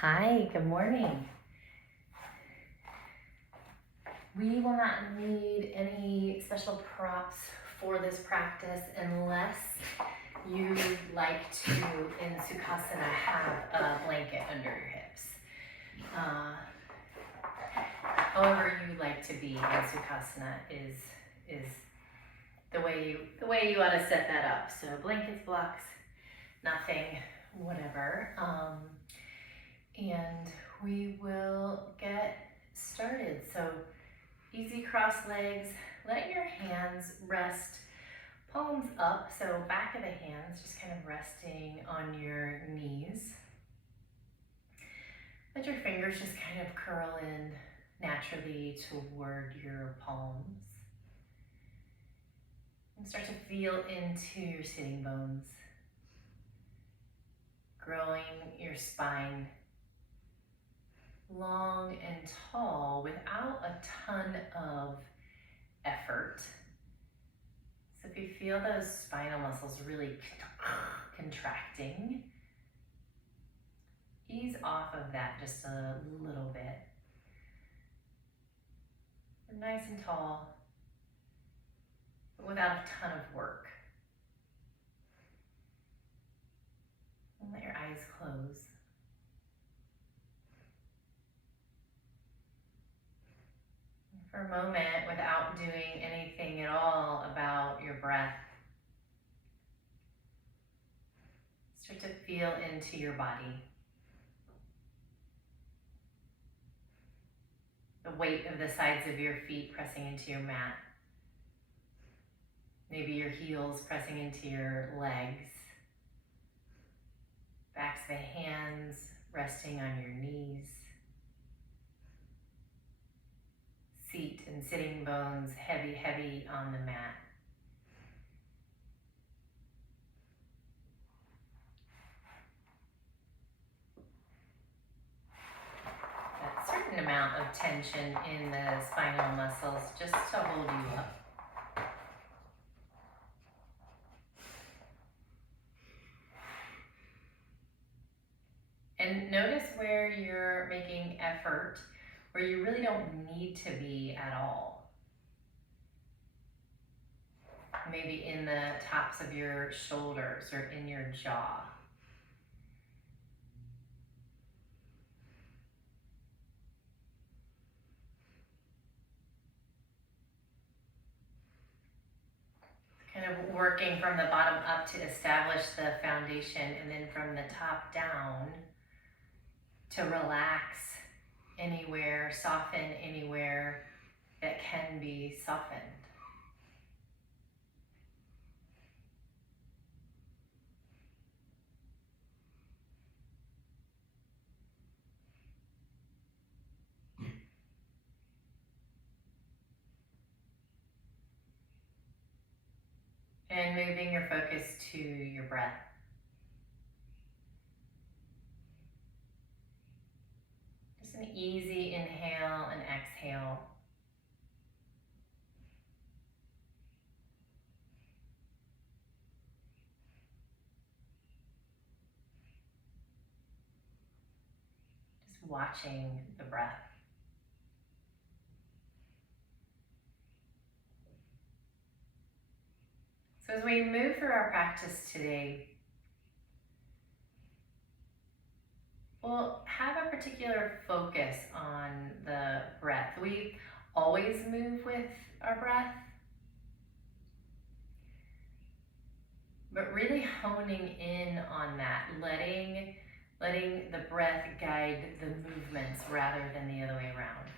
Hi, good morning. We will not need any special props for this practice unless you like to, in Sukhasana, have a blanket under your hips. However you like to be in Sukhasana is the way you ought to set that up. So blankets, blocks, nothing, whatever. And we will get started. So easy cross legs, let your hands rest, palms up, so back of the hands just kind of resting on your knees. Let your fingers just kind of curl in naturally toward your palms. And start to feel into your sitting bones, growing your spine long and tall without a ton of effort. So if you feel those spinal muscles really contracting, ease off of that just a little bit. You're nice and tall, but without a ton of work. And let your eyes close. For a moment, without doing anything at all about your breath, start to feel into your body. The weight of the sides of your feet pressing into your mat. Maybe your heels pressing into your legs. Backs of the hands resting on your knees. Seat and sitting bones heavy, heavy on the mat. That certain amount of tension in the spinal muscles just to hold you up. And notice where you're making effort, where you really don't need to be at all. Maybe in the tops of your shoulders or in your jaw. Kind of working from the bottom up to establish the foundation, and then from the top down to relax anywhere, soften anywhere that can be softened. And moving your focus to your breath. Just an easy inhale and exhale. Just watching the breath. So as we move through our practice today, we'll have a particular focus on the breath. We always move with our breath, but really honing in on that, letting the breath guide the movements rather than the other way around.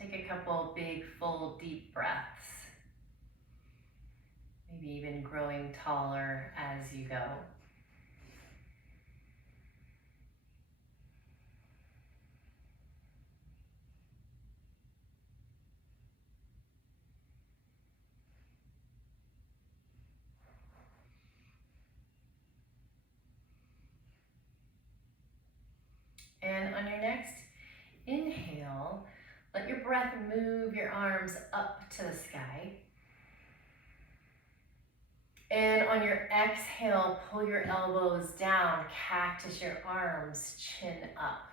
Take a couple big, full, deep breaths. Maybe even growing taller as you go. And on your next inhale, let your breath move your arms up to the sky. And on your exhale, pull your elbows down, cactus your arms, chin up.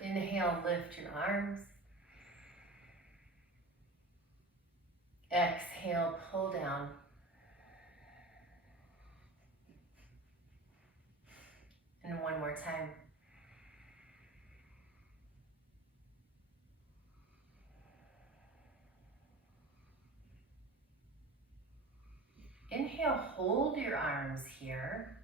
Inhale, lift your arms. Exhale, pull down. And one more time. Inhale, hold your arms here.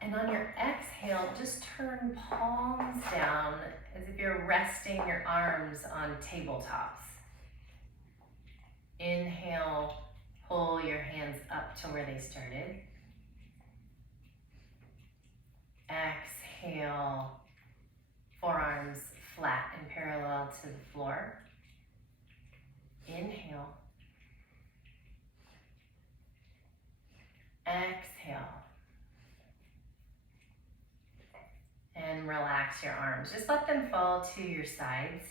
And on your exhale, just turn palms down as if you're resting your arms on tabletops. Inhale, pull your hands up to where they started. Exhale, forearms flat and parallel to the floor. Inhale. Exhale. And relax your arms. Just let them fall to your sides.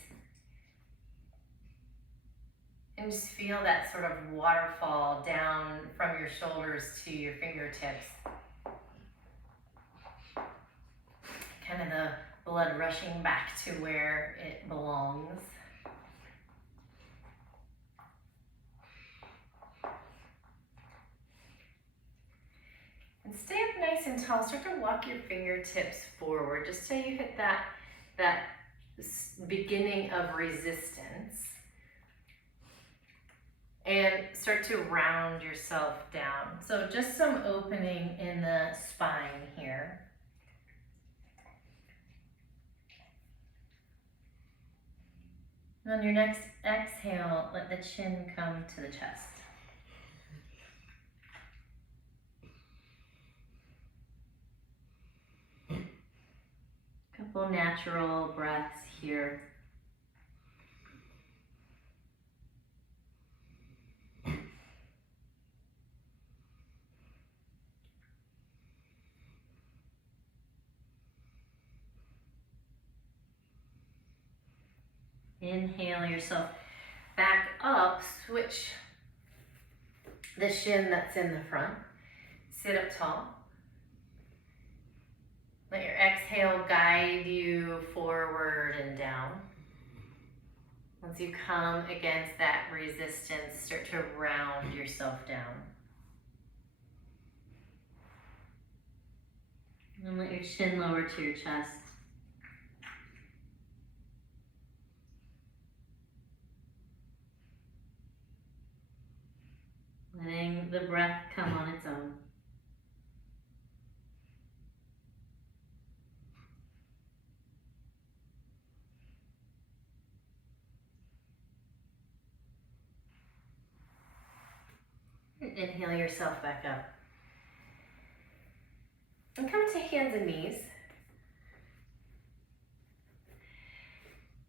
And just feel that sort of waterfall down from your shoulders to your fingertips. Kind of the blood rushing back to where it belongs. And stay up nice and tall. Start to walk your fingertips forward just so you hit that beginning of resistance. And start to round yourself down. So just some opening in the spine here. And on your next exhale, let the chin come to the chest. Couple natural breaths here. Inhale yourself back up, switch the shin that's in the front. Sit up tall. Let your exhale guide you forward and down. Once you come against that resistance, start to round yourself down. And let your chin lower to your chest. Letting the breath come on its own. Inhale yourself back up. And come to hands and knees.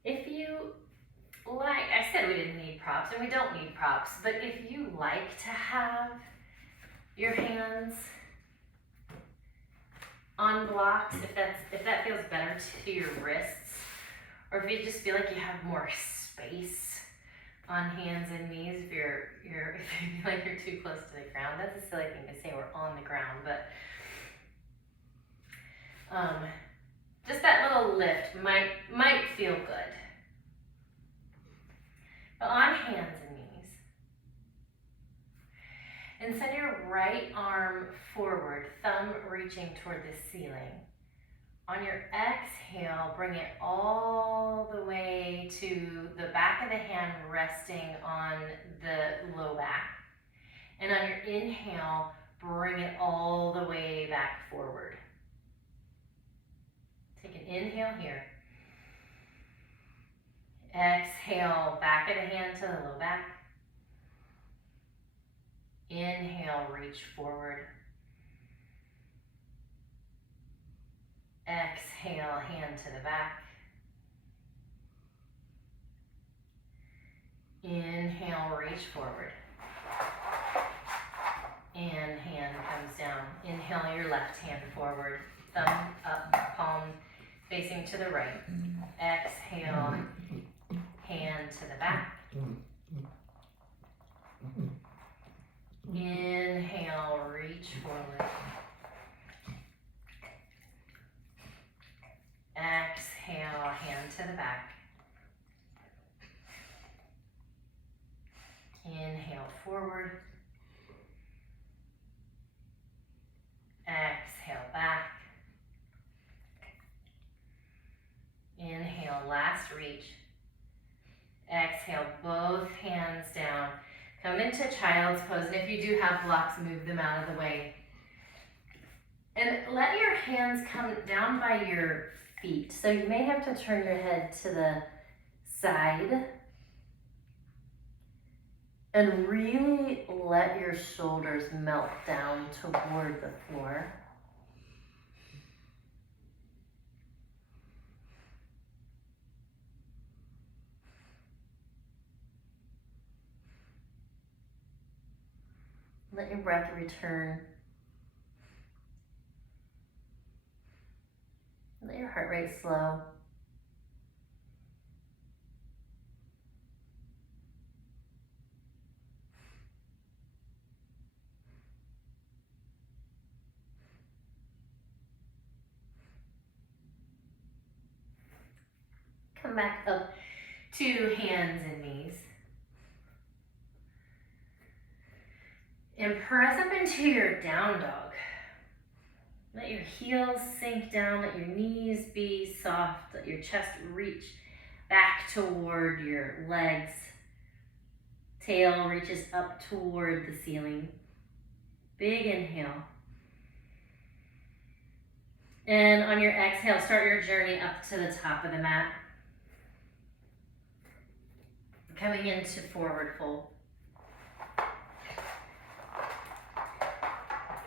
If you like, I said we didn't need props, and we don't need props, but if you like to have your hands on blocks, if that feels better to your wrists, or if you just feel like you have more space on hands and knees, if you feel like you're too close to the ground. That's a silly thing to say, we're on the ground, but just that little lift might feel good. But on hands and knees. And send your right arm forward, thumb reaching toward the ceiling. On your exhale, bring it all the way to the back of the hand resting on the low back. And on your inhale, bring it all the way back forward. Take an inhale here. Exhale, back of the hand to the low back. Inhale, reach forward. Exhale, hand to the back. Inhale, reach forward. And hand comes down. Inhale your left hand forward. Thumb up, palm facing to the right. Exhale, hand to the back. the back. Inhale forward. Exhale back. Inhale, last reach. Exhale, both hands down. Come into child's pose, and if you do have blocks, move them out of the way. And let your hands come down by your feet. So you may have to turn your head to the side. And really let your shoulders melt down toward the floor. Let your breath return. Let your heart rate slow. Come back up to hands and knees. And press up into your down dog. Let your heels sink down, let your knees be soft, let your chest reach back toward your legs. Tail reaches up toward the ceiling. Big inhale. And on your exhale, start your journey up to the top of the mat. Coming into forward fold.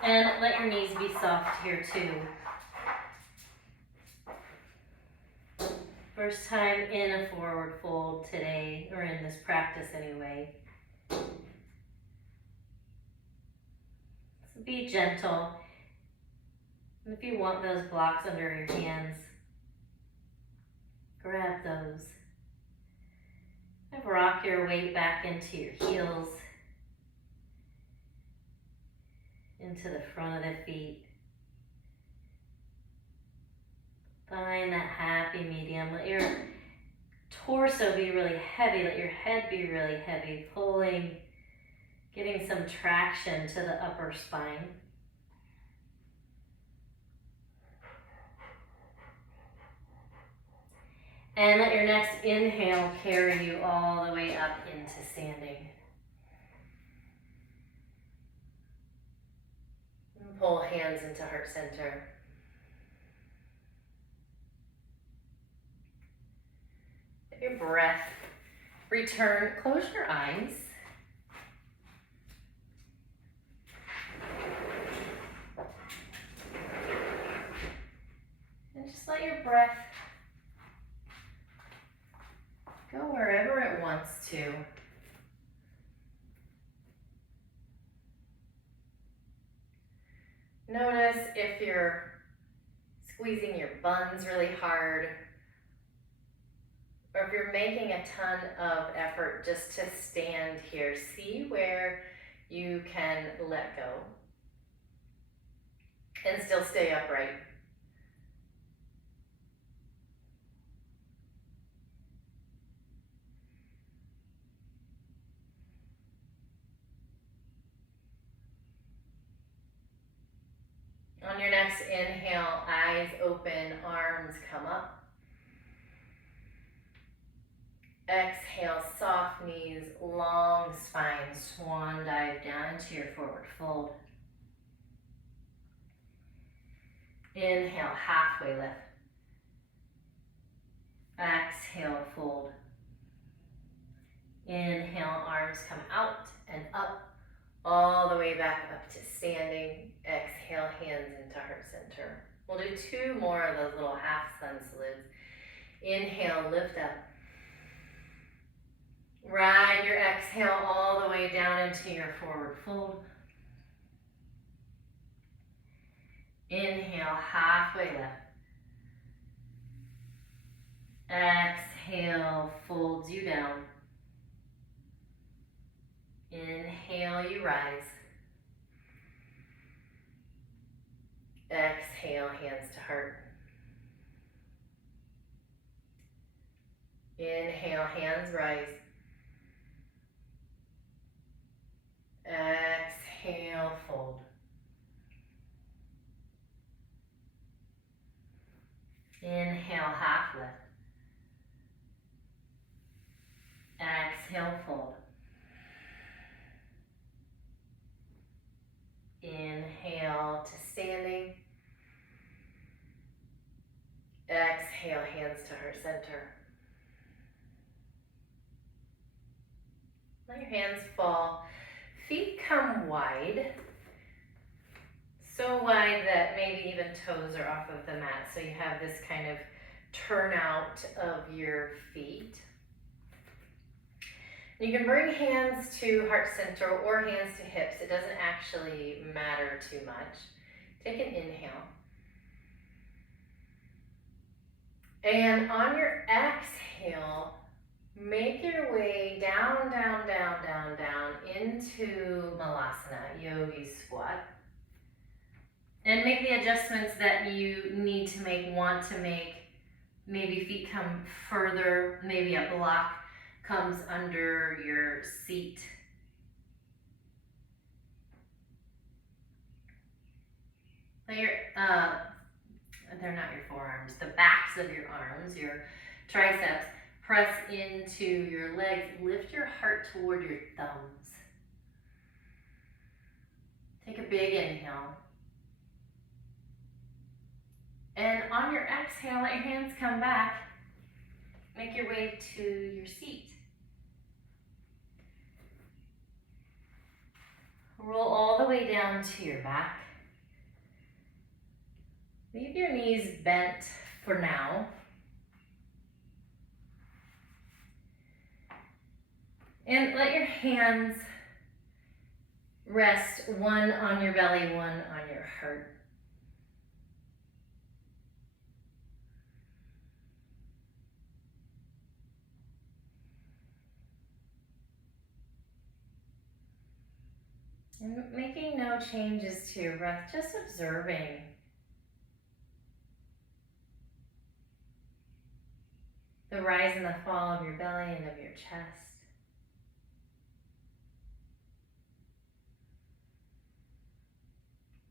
And let your knees be soft here too. First time in a forward fold today, or in this practice anyway. So be gentle. And if you want those blocks under your hands, grab those. And rock your weight back into your heels, into the front of the feet. Find that happy medium. Let your torso be really heavy. Let your head be really heavy, pulling, getting some traction to the upper spine. And let your next inhale carry you all the way up into standing. And pull hands into heart center. Let your breath return. Close your eyes. And just let your breath go wherever it wants to. Notice if you're squeezing your buns really hard, or if you're making a ton of effort just to stand here. See where you can let go and still stay upright. On your next inhale, eyes open, arms come up. Exhale, soft knees, long spine, swan dive down into your forward fold. Inhale, halfway lift. Exhale, fold. Inhale, arms come out and up, all the way back up to standing. Exhale, hands into heart center. We'll do 2 more of those little half sun salutes. Inhale, lift up. Ride your exhale all the way down into your forward fold. Inhale, halfway lift. Exhale, folds you down. Inhale, you rise. Exhale, hands to heart. Inhale, hands rise. Exhale, fold. Inhale, half lift. Exhale, fold. Inhale to standing. Exhale, hands to heart center. Let your hands fall. Feet come wide. So wide that maybe even toes are off of the mat. So you have this kind of turnout of your feet. You can bring hands to heart center or hands to hips. It doesn't actually matter too much. Take an inhale. And on your exhale, make your way down, down, down, down, down into Malasana, Yogi Squat. And make the adjustments that you need to make, want to make. Maybe feet come further, maybe a block comes under your seat. Let your, they're not your forearms, the backs of your arms, your triceps, press into your legs. Lift your heart toward your thumbs. Take a big inhale. And on your exhale, let your hands come back. Make your way to your seat. Roll all the way down to your back. Leave your knees bent for now. And let your hands rest, one on your belly, one on your heart. And making no changes to your breath, just observing. The rise and the fall of your belly and of your chest.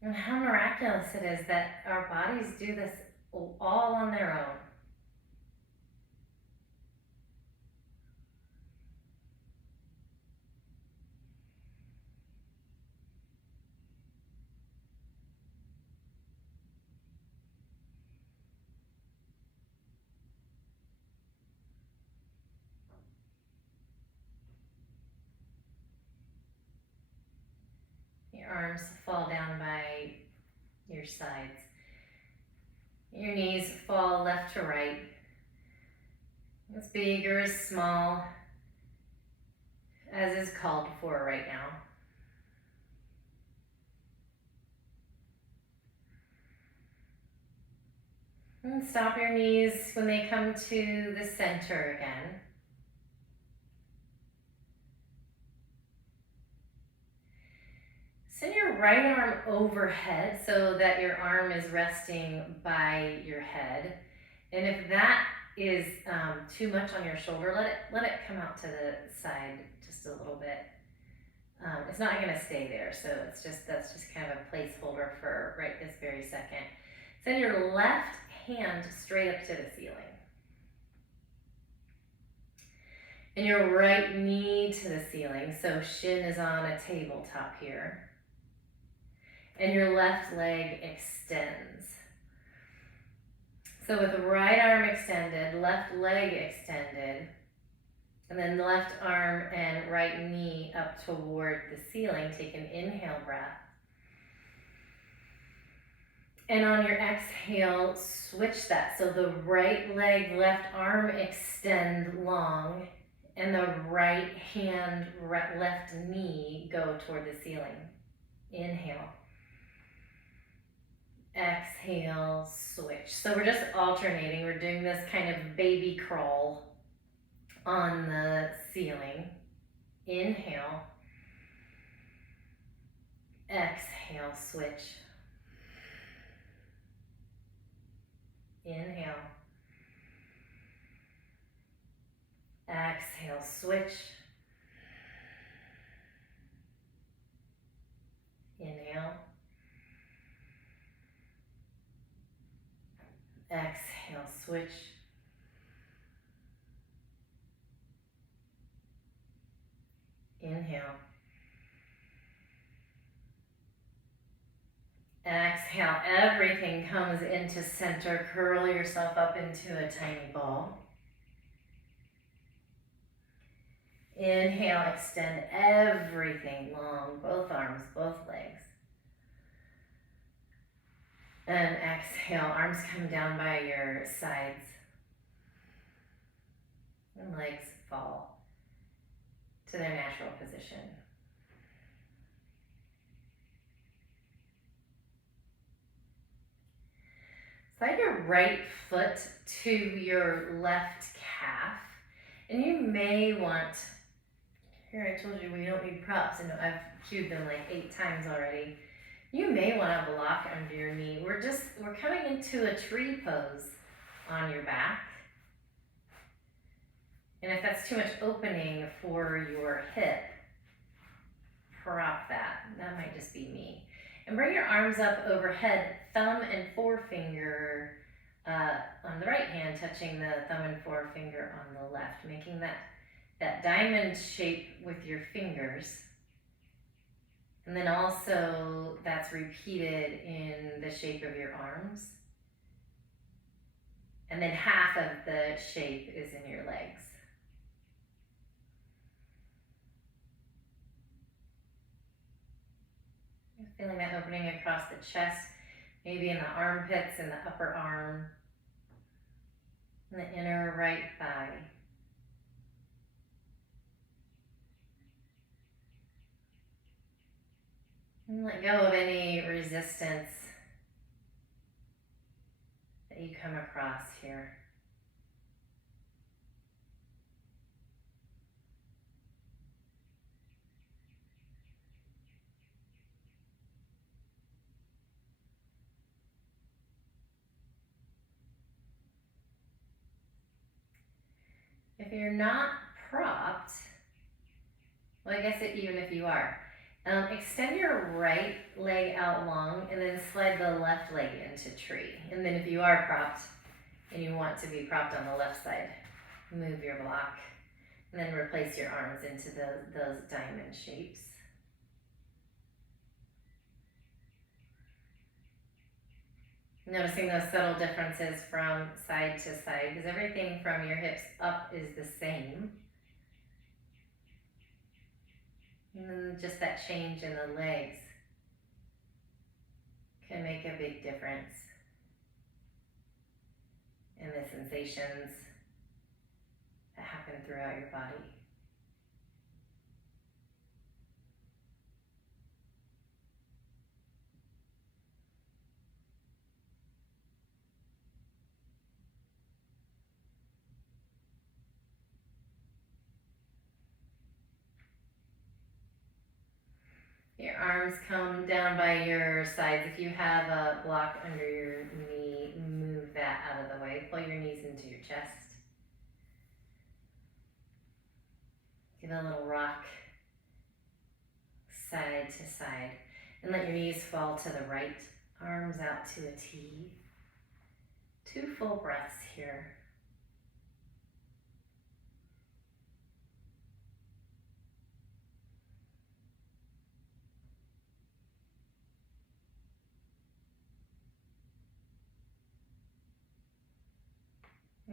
And how miraculous it is that our bodies do this all on their own. Your arms fall down by your sides. Your knees fall left to right. As big or as small as is called for right now. And stop your knees when they come to the center again. Send your right arm overhead so that your arm is resting by your head. And if that is too much on your shoulder, let it come out to the side just a little bit. It's not going to stay there, so that's just kind of a placeholder for right this very second. Send your left hand straight up to the ceiling. And your right knee to the ceiling, so shin is on a tabletop here. And your left leg extends. So with the right arm extended, left leg extended, and then left arm and right knee up toward the ceiling, take an inhale breath. And on your exhale, switch that. So the right leg, left arm extend long, and the right hand, left knee go toward the ceiling. Inhale. Exhale, switch. So we're just alternating. We're doing this kind of baby crawl on the ceiling. Inhale. Exhale, switch. Inhale. Exhale, switch. Inhale. Exhale, switch. Inhale. Exhale, everything comes into center. Curl yourself up into a tiny ball. Inhale, extend everything long, both arms, both legs. And exhale, arms come down by your sides. And legs fall to their natural position. Slide your right foot to your left calf. And you may want, here I told you we don't need props, and I've cued them like 8 times already. You may want to block under your knee. We're coming into a tree pose on your back. And if that's too much opening for your hip, prop that. That might just be me. And bring your arms up overhead, thumb and forefinger on the right hand touching the thumb and forefinger on the left, making that diamond shape with your fingers. And then also that's repeated in the shape of your arms. And then half of the shape is in your legs. Feeling that opening across the chest, maybe in the armpits and the upper arm, and the inner right thigh. And let go of any resistance that you come across here. If you're not propped, well, I guess even if you are, extend your right leg out long and then slide the left leg into tree. And then if you are propped and you want to be propped on the left side, move your block and then replace your arms into those diamond shapes. Noticing those subtle differences from side to side, because everything from your hips up is the same. And then just that change in the legs can make a big difference in the sensations that happen throughout your body. Your arms come down by your sides. If you have a block under your knee, move that out of the way. Pull your knees into your chest. Give a little rock side to side. And let your knees fall to the right. Arms out to a T. 2 full breaths here.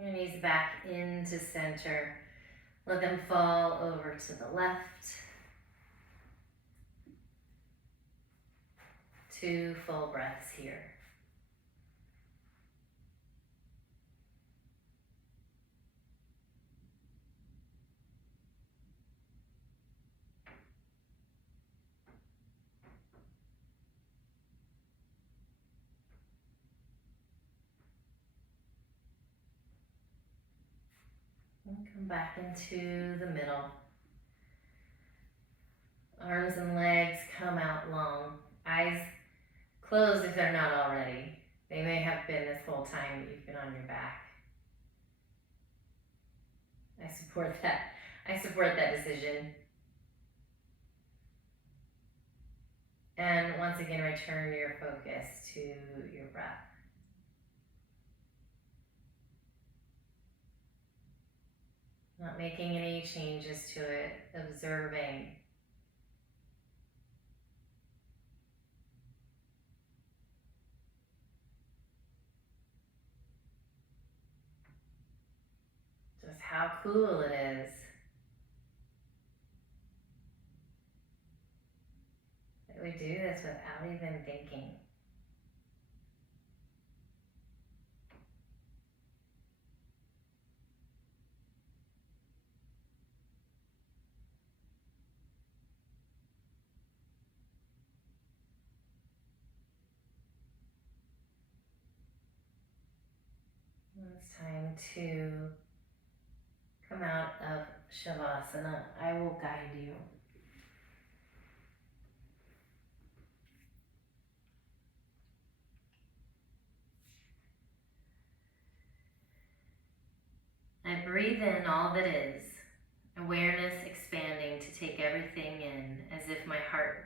Your knees back into center. Let them fall over to the left. 2 full breaths here. And come back into the middle. Arms and legs come out long. Eyes closed if they're not already. They may have been this whole time that you've been on your back. I support that. I support that decision. And once again, return your focus to your breath. Not making any changes to it, observing. Just how cool it is that we do this without even thinking. It's time to come out of Shavasana. I will guide you. I breathe in all that is, awareness expanding to take everything in as if my heart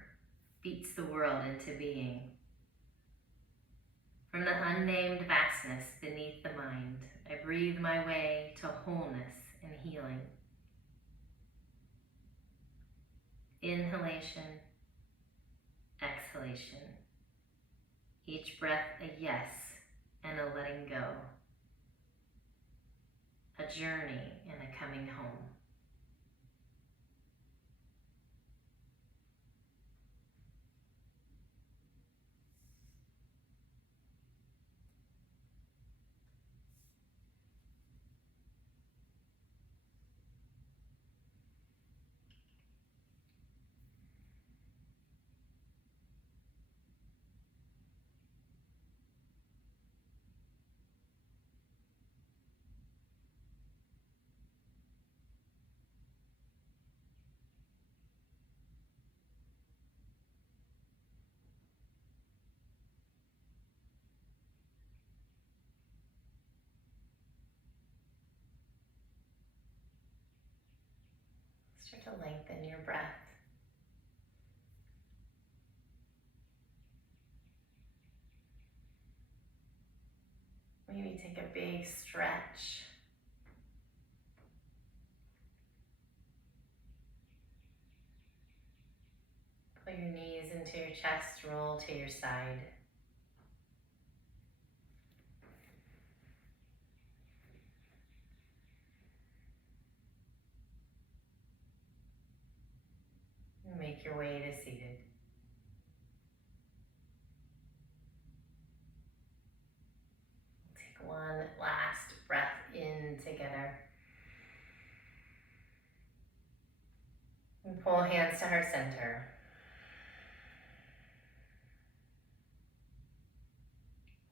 beats the world into being. From the unnamed vastness beneath the mind, I breathe my way to wholeness and healing. Inhalation, exhalation. Each breath a yes and a letting go. A journey and a coming home. Start to lengthen your breath. Maybe take a big stretch. Pull your knees into your chest, roll to your side. And make your way to seated. Take one last breath in together. And pull hands to heart center.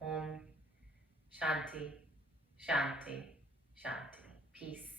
Om Shanti, Shanti, Shanti. Peace.